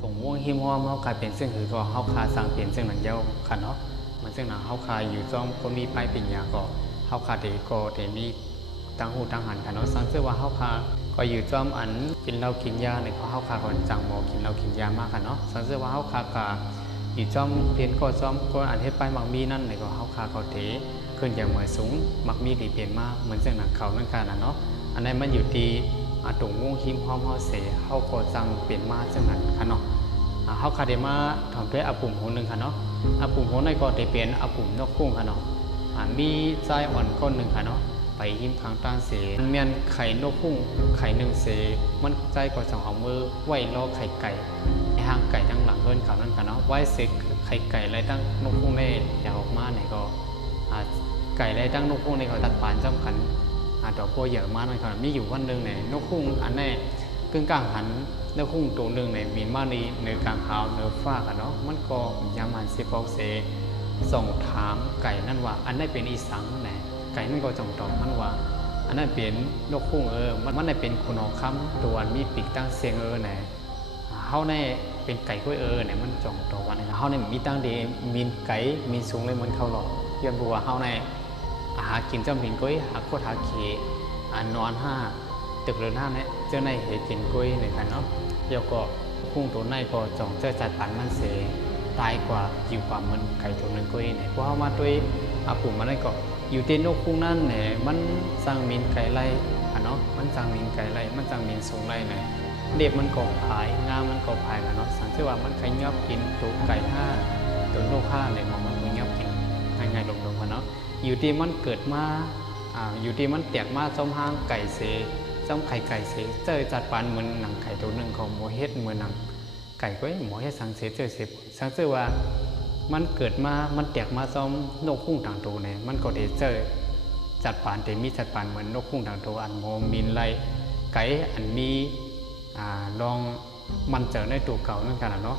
ตรงม่วงหิมห้อมเขาขายเป็นเส้นคือก็เขาคาสั่งเป็นเส้นหนังเย้าค่ะเนาะมันเส้นหนังเขาคายอยู่จ้องคนมีป้ายปิ่นยาก็เขาคาเดก็เดมีตั้งหูตั้งหันค่ะเนาะสังเกตว่าเขาคาก็อยู่จ้อมอันกินเหล้ากินยาในเขาคาก่อนจังหมอกินเหล้ากินยามากค่ะเนาะสังเกตว่าเขาคากาอยู่จ้อมเพียนก็จ้อมก็อันเฮ็ดป้ายมักมีนั่นในก็เขาคาก็เทขึ้นอย่างเหมือนสูงมักมีดีเปลี่ยนมากเหมือนเส้นหนังเขานั่นกันนะเนาะอันนั้นมันอยู่ที่ตรงม่วงหิมห้อมเขาเสเขาก็จังเปลี่ยนมากเส้นหนังค่ะเนาะเขาคาเดมาทำด้วยปุ่มหัวหนึ่งค่ะเนาะปุ่มหัวในก็จะเป็นปุ่มนกคุ้งค่ะเนาะมีใจอ่อนก้อนหนึ่งค่ะเนาะไปหิมทางต้านเสเมียนไข่นกคุ้งไข่หนึ่งเสมันใจก็จะเอามือไหวล้อไข่ไก่ห่างไก่ทั้งหลังเกินเขานั่นค่ะเนาะไหวเสกไข่ไก่ไรตั้งนกคุ้งได้อยากออกมาไหนก็ไก่ไรตั้งนกคุ้งในเขาตัดปานจำกันดอกบัวเยอะมากเลยครับมีอยู่วันหนึ่งเนี่ยนกคุ้งอันนี้กึ่งกลางหันนกคุ้งตัวหนึ่งเนี่ยมีมานีเนื้อกลางขาวเนื้อฟ้าค่ะเนาะมันก็ยามันสิปอกเสส่งถามไก่นั่นว่าอันนี้เป็นอีสังไหนไก่นั่นก็จงตอบมันว่าอันนั้นเป็นนกคุ้งมันได้เป็นคุณอคำตัวมีปีกตั้งเสียงไหนเขาในเป็นไก่กล้วยเนี่ยมันจงตอบวันนี้เขาในมีตั้งเดมีไก่มีสูงเลยมันเข้าหลอกย้อนบัวเขาในหากินเจ้าหมินกุ้ยหาโคตรหาเขนอนห้าตึกเรือนห้าเนี่ยเจ้าในเหตุกินกุ้ยหนึ่งกันเนาะเดี๋ยวก็พุ่งตัวในก็จ่องเจ้าจัดปันมันเสตายกว่าอยู่กว่ามันไก่ตัวหนึ่งกุ้ยเนี่ยเพราะเขามาด้วยปุ่มมันได้ก็อยู่ที่นกพุ่งนั่นเนี่ยมันสร้างมินไก่ไล่เนาะมันสร้างมินไก่ไล่มันสร้างมินสูงไล่เนี่ยเด็บมันก็ผายงามันก็ผายเนาะสังเกตว่ามันไก่เงียบกินตัวไก่ห้าตัวนกห้าเนี่ยมันเงียบกินง่ายๆลงๆเนาะอยู่ที่มันเกิดมาอยู่ที่มันแตกมาซ้อมห้างไก่เสซ้อมไข่ไก่เสเจอจัดปานเหมือนหนังไก่ตัวหนึ่งของหมอเฮ็ดเหมือนหนังไก่ก็หมอเฮ็ดสังเสเจอเสสังเกตว่ามันเกิดมามันแตกมาซ้อมนกคุ้งต่างตัวเนี่ยมันก็เดเจอจัดปานแต่มีจัดปานเหมือนนกคุ้งต่างตัวอันโมมินไลไก่อันมีลองมันเจอในตัวเก่านั่นกันเนาะ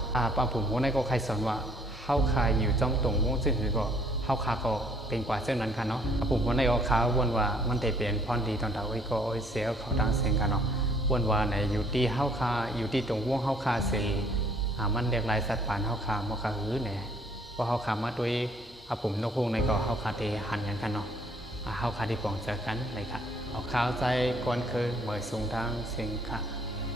ผมหัวในก็ใครสอนว่าเข้าคายอยู่จ้องตรงวงซึ่งคือก็เข้าคาก็เป็นกว่าเส้นนั้นค่ะเนาะผมวันในออกขาวนว่ามันได้เปลี่ยนพรดีตอนเช้าก็เสียเขาดังเสียงกันเนาะวนว่าในอยู่ที่เข้าคาอยู่ที่ตรงวงเข้าคาเสียมันเรียกลายสัตว์ป่านเข้าคามคาหื้อเนี่ยพอเข้าคามาด้วยผมนกฮูกในก็เข้าคาเตหันกันเนาะเข้าคาที่ปองเจอกันเลยค่ะเอาข้าวใจก่อนเคยเหมยสูงทางเสียงค่ะ